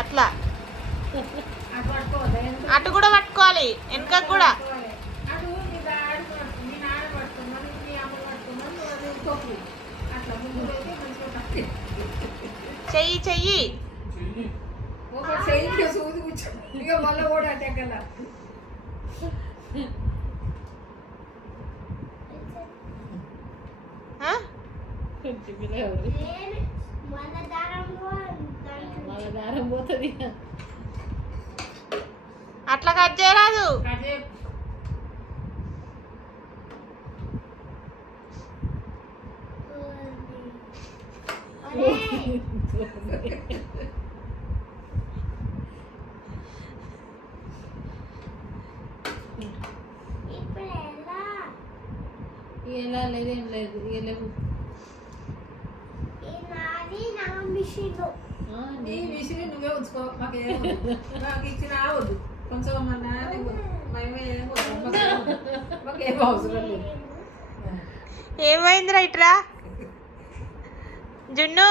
అట్లా అటు కూడా పట్టుకోవాలి, వెనకకు కూడా. చెయ్యి చెయ్యి అట్లా కట్ చేయరాదు. ఎలా లేదేం లేదు లేవు. ఈ మిషన్ నువ్వే ఉంచుకో, మాకు ఇచ్చిన వద్దు. కొంచెం మాకేం అవసరం లేదు. ఏమైంది రైట్రా జున్ను?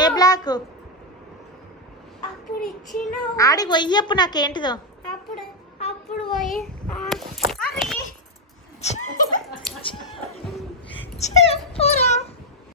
ఏ బ్లాక్? ఆడికి పోయి చెప్పు నాకేంటిదో. అప్పుడు పోయి చెప్పురా.